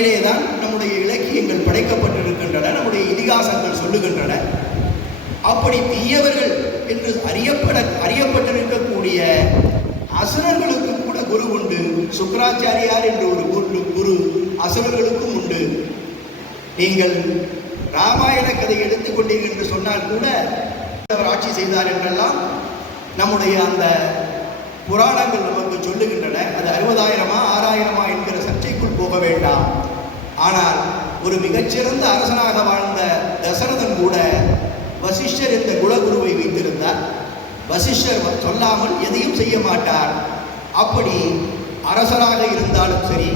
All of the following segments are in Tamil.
வழியிலே தான் நம்முடைய இலக்கியங்கள் படைக்கப்பட்டிருக்கின்றன, நம்முடைய இதிகாசங்கள் சொல்லுகின்றன. அப்படி தீயவர்கள் என்று அறியப்பட்டிருக்கக்கூடிய அசுரர்களுக்கு கூட குரு உண்டு. சுக்கராச்சாரியார் என்ற ஒரு குரு அசுரர்களுக்கும் உண்டு. நீங்கள் ராமாயண கதையை எடுத்துக்கொண்டீர்கள் என்று சொன்னால் கூட அவர் ஆட்சி செய்தார் என்றெல்லாம் நம்முடைய அந்த புராணங்கள் நமக்கு சொல்லுகின்றன. அது 60,000 6,000 என்கிற சர்ச்சைக்குள் போக வேண்டாம். ஆனால் ஒரு மிகச்சிறந்த அரசனாக வாழ்ந்த தசரதன் கூட வசிஷ்டர் என்ற குலகுருவை வைத்திருந்தார். வசிஷ்டர் சொல்லாமல் எதையும் செய்ய மாட்டார். அப்படி அரசராக இருந்தாலும் சரி,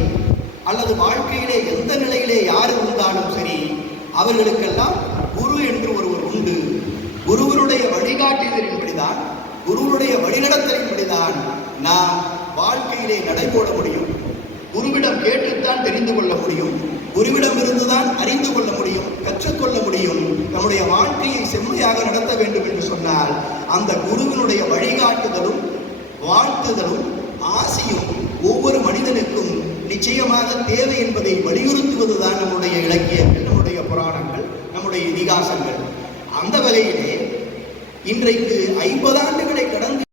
அல்லது வாழ்க்கையிலே எந்த நிலையிலே யார் இருந்தாலும் சரி, அவர்களுக்கெல்லாம் குரு என்று ஒருவர் உண்டு. குருவருடைய வழிகாட்டுதலின்படிதான், குருவுடைய வழிநடத்தலின்படிதான் நாம் வாழ்க்கையிலே நடைபோட முடியும். குருவிடம் கேட்டுத்தான் தெரிந்து கொள்ள முடியும். குருவிடம் இருந்துதான் அறிந்து கொள்ள முடியும், கற்றுக்கொள்ள முடியும். நம்முடைய வாழ்க்கையை செம்மையாக நடத்த வேண்டும் என்று சொன்னால் அந்த குருவினுடைய வழிகாட்டுதலும் வாழ்த்துதலும் ஆசையும் ஒவ்வொரு மனிதனுக்கும் நிச்சயமாக தேவை என்பதை வலியுறுத்துவதுதான் நம்முடைய இலக்கியங்கள், நம்முடைய புராணங்கள், நம்முடைய இதிகாசங்கள். அந்த வகையிலே இன்றைக்கு 50 ஆண்டுகளை கடந்து